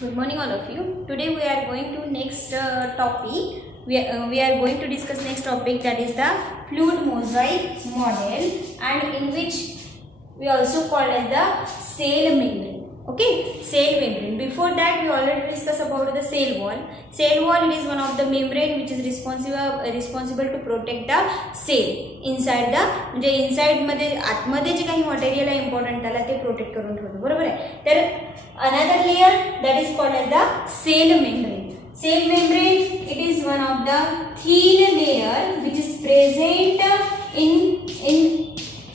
Good morning all of you. Today we are going to next topic. We are going to discuss next topic, that is the fluid mosaic model, and in which we also call as the cell membrane. Okay, cell membrane. Before that we already discussed about the cell wall. Cell wall is one of the membrane which is responsible to protect the cell inside the, म्हणजे inside मध्ये आतमध्ये जे काही material आहे important त्याला ते protect करून ठेवतो, बरोबर आहे. तर another layer that is called as the cell membrane. Cell membrane, it is one of the thin layer which is present in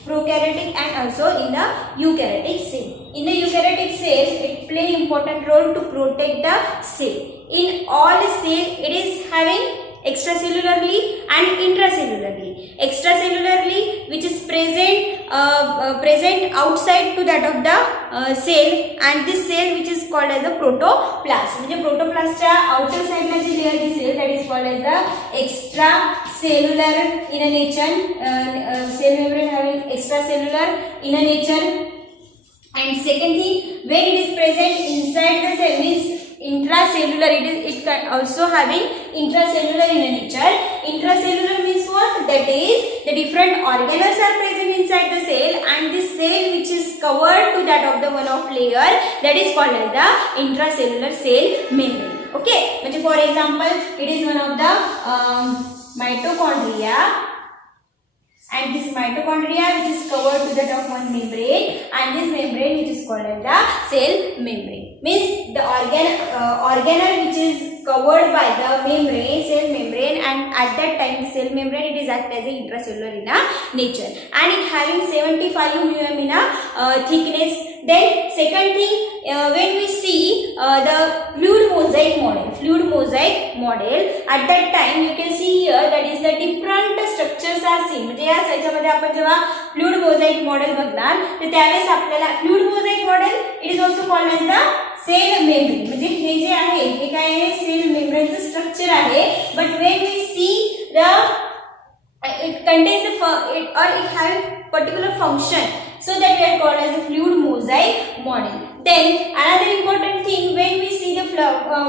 prokaryotic and also in the eukaryotic cell. In the eukaryotic cell, it play important role to protect the cell. In all cell, it is having extracellularly and intracellularly. Extracellularly, which is present outside to that of the cell, and this cell which is called as the protoplasm. म्हणजे प्रोटोप्लास्टच्या outer side ला जी layer दिसेल, that is called as the extracellular in a nature. Cell membrane having extracellular in a nature. And second thing, when it is present inside the cell means intracellular, it can also having intracellular in a nature. Intracellular means what? That is the different organelles are present inside the cell, and this cell which is covered to that of the one of layer, that is called as the intracellular cell membrane. Okay, म्हणजे for example, it is one of the mitochondria. And this mitochondria which is covered to that of one membrane, and this membrane which is called as the cell membrane. Means the organelle which is covered by the membrane, cell membrane, and at that time the cell membrane it is act as a intracellular in a nature, and it having 75 mm in a thickness. Then second thing, when we see the fluid mosaic model, at that time you can see here that is the different structures are seen. म्हणजे या याच्यामध्ये आपण जेव्हा fluid mosaic model बघणार तर त्यावेळेस आपल्याला fluid mosaic model it is also called as the cell membrane. म्हणजे हे जे आहे हे काय आहे, cell membrane चं स्ट्रक्चर आहे. But when we see the it contains it have particular function, so that we are called as a fluid mosaic model. Then another important thing, when we see the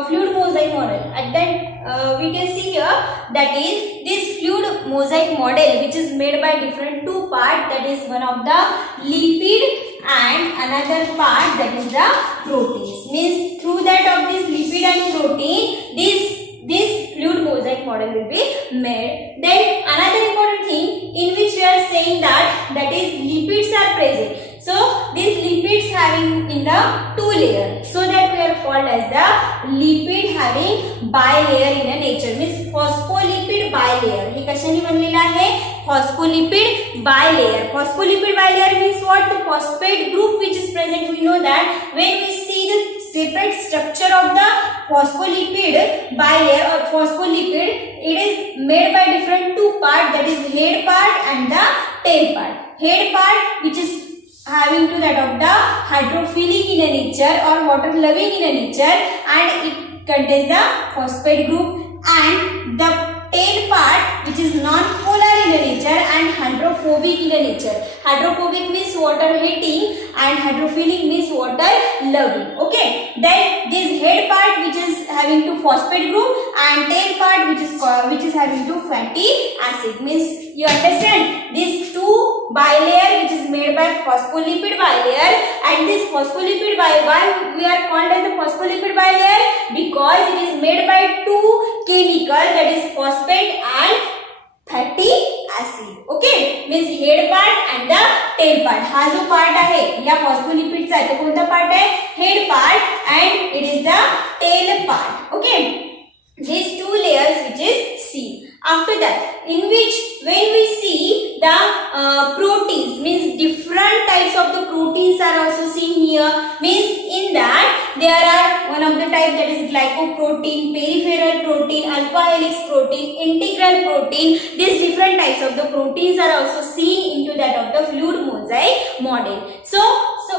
fluid mosaic model, at that we can see here that is this fluid mosaic model which is made by different two parts, that is one of the lipid and another part that is the proteins. Means through that of this lipid and protein, this fluid mosaic model will be made. Then another important thing in which we are saying that is lipids are present. So these lipids having in the two layer, so that we are called as the lipid having bilayer in a nature. Means phospholipid bilayer. हे कशाने बनलेला आहे? Phospholipid bilayer. Phospholipid bilayer means what? The phosphate group which is present. We know that when we see the separate structure of the phospholipid bilayer or phospholipid, it is made by different two parts, that is head part and the tail part. Head part which is having to that of the hydrophilic in a nature or water loving in a nature, and it contains the phosphate group, and the tail part which is non-polar in a nature and hydrophobic in a nature. Hydrophobic means water hating and hydrophilic means water loving. Okay, then this head part which is having to phosphate group and tail part which is having to fatty acid. Means you understand these two bilayer which is made by phospholipid bilayer, and this phospholipid bilayer, why we are called as the phospholipid bilayer? Because it is made by two chemical, that is phosphate and fatty acid. Okay, means head part and the tail part. हा जो part आहे या phospholipid चा, तो कोणता part आहे? Head part, and it is the tail part. Okay, these two layers which is seen. After that, in which when we see the proteins, means different types of the proteins are also seen here. Means in that there are one of the type, that is glycoprotein, peripheral protein, alpha helix protein, integral protein. These different types of the proteins are also seen into that of the fluid mosaic model. So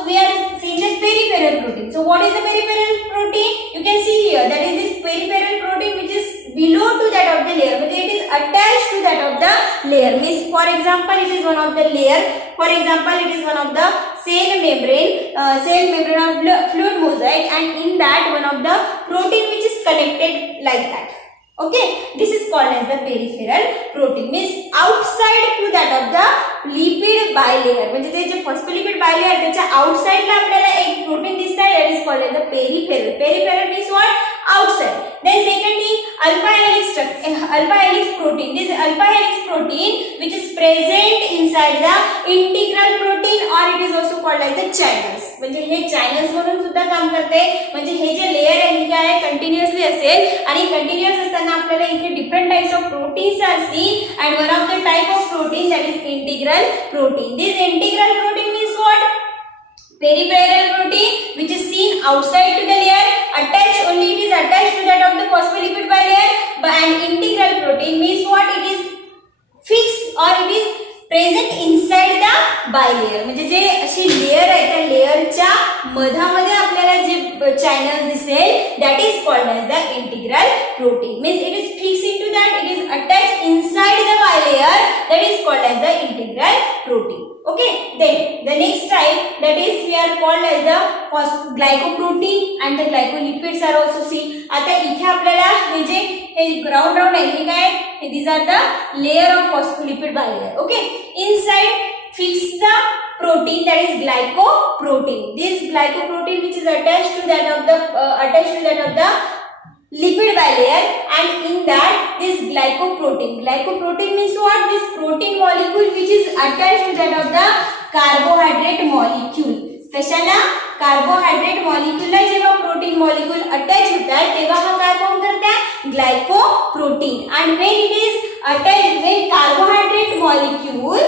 we are seeing the peripheral protein. So what is the peripheral protein? You can see here that is this peripheral protein which is below to that of the layer, but it is attached to that of the layer. Means for example, it is one of the layer. For example, it is one of the cell membrane. cell membrane of fluid mosaic, and in that one of the protein which is connected like that. Okay, this is called as the peripheral protein, means outside to that of the lipid bilayer. म्हणजे ते जे phospholipid bilayer त्याच्या outside ला आपल्याला एक protein दिसत आहे, that is called as the peripheral. Peripheral means what? Outside. Then second thing, alpha helix protein. This alpha helix protein which is present inside the integral protein, or it is also called like the channels. म्हणजे हे channels म्हणून सुद्धा काम करते. म्हणजे हे जे layer आहे हे काय continuously असेल, आणि कंटिन्युअस असताना आपल्याला इथे different types of proteins are seen, and one of the type of protein that is integral protein. This integral protein means what? Peripheral protein which is seen outside to the layer, attached only, it is attached to that of the phospholipid bilayer. And integral protein means what? It is fixed or it is present inside the bilayer. म्हणजे जे अशी layer आहे त्या लेयरच्या मधामध्ये आपल्याला जे channels दिसेल, that is called as the integral protein. Means it is fixed into that, it is attached inside the bilayer, that is called as the integral protein. Okay, then the next type, that is we are called as the glycoprotein, and the glycolipids are also seen. आता इथे आपल्याला हे जे round आहे हे काय, these are the layer of phospholipid bilayer. Okay, inside fix the protein, that is glycoprotein. This glycoprotein which is attached to that of the lipid bilayer, and in that this glycoprotein means what? This protein molecule which is attached to that of the carbohydrate molecule. कशाला? Carbohydrate मॉलिक्यूलला जेव्हा protein molecule attach होतात तेव्हा हा काय form करतात? Glycoprotein. and when it is attached, when carbohydrate molecule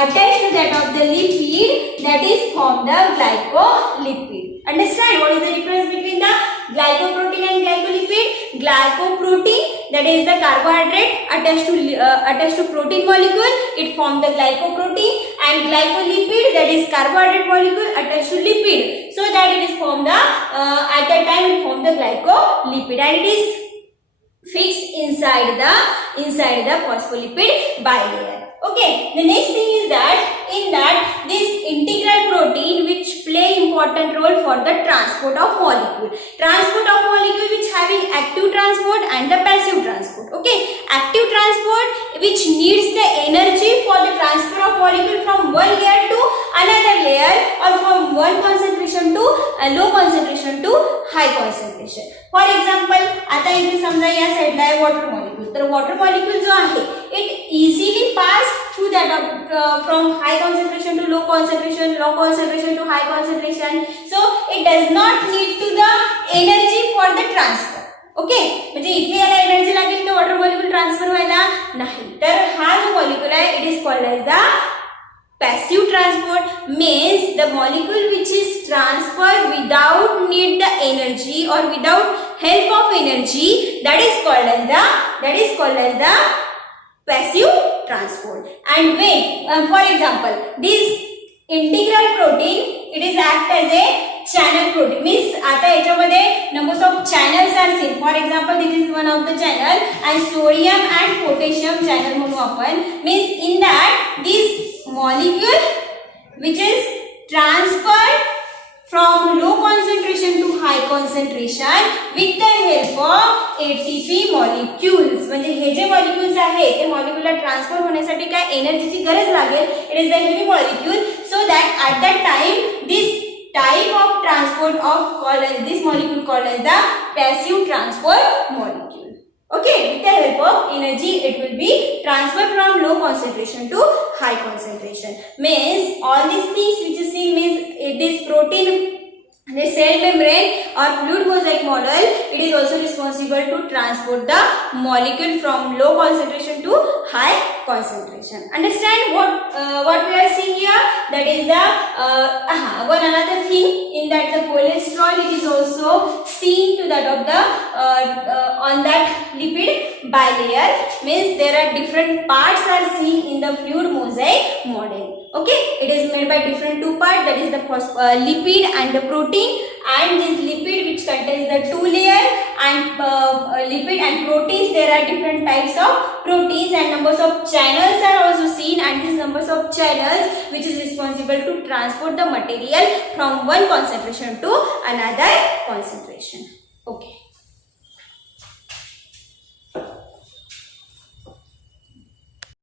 attached to that of the lipid, that is formed the glycolipid. Understand what is the difference between the glycoprotein and glycolipid? Glycoprotein, that is the carbohydrate attached to protein molecule, it forms the glycoprotein, and glycolipid, that is carbohydrate molecule attached to lipid, so that it is formed the at that time it formed the glycolipid, and it is fixed inside the phospholipid bilayer. Okay, the next thing is that in that this integral protein which play important role for the transport of molecule which having active transport and the passive transport. Okay, active transport which needs the energy for the transfer of molecule from one layer to another layer, or from one concentration to low concentration to high concentration. For example, आता इथे समजा या साइडला आहे water molecule, तर water molecule जो आहे it easily pass through that from high concentration to low concentration to high concentration, so it does not need to the energy for the transfer. Okay, म्हणजे इथे याला एनर्जी लागेल तर water molecule transfer व्हायला नाही, तर हा जो मॉलिक्यूल आहे it is called as the passive transport, means the molecule which is transferred without need the energy or without help of energy, that is called as the passive transport. And when for example this integral protein, it is act as a channel protein, means आता याच्यामध्ये numbers of channels are seen. For example, this is one of the channel, and sodium and potassium channel म्हणू आपण, means in that this molecule which is transferred from low concentration to high concentration with the help of ATP molecules. म्हणजे हे जे molecules आहे ते मॉलिक्यूलला transfer होण्यासाठी काय एनर्जीची गरज लागेल, it is the heavy molecule, so that at that time this type of transport of this molecule called as the passive transport molecule. Okay, with the help of energy it will be transferred from low concentration to high concentration. Means all these things which is seen, means this protein, the cell membrane or fluid mosaic model, it is also responsible to transport the molecule from low concentration to high concentration. Understand what we are seeing here? That is the one another thing, in that the cholesterol, it is also seen to that of the on that lipid bilayer, means there are different parts are seen in the fluid mosaic model. Okay, it is made by different two parts, that is the lipid and the protein, and this lipid which contains the two layer, and lipid and proteins, there are different types of proteins, and numbers of channels are also seen, and these numbers of channels which is responsible to transport the material from one concentration to another concentration. Okay.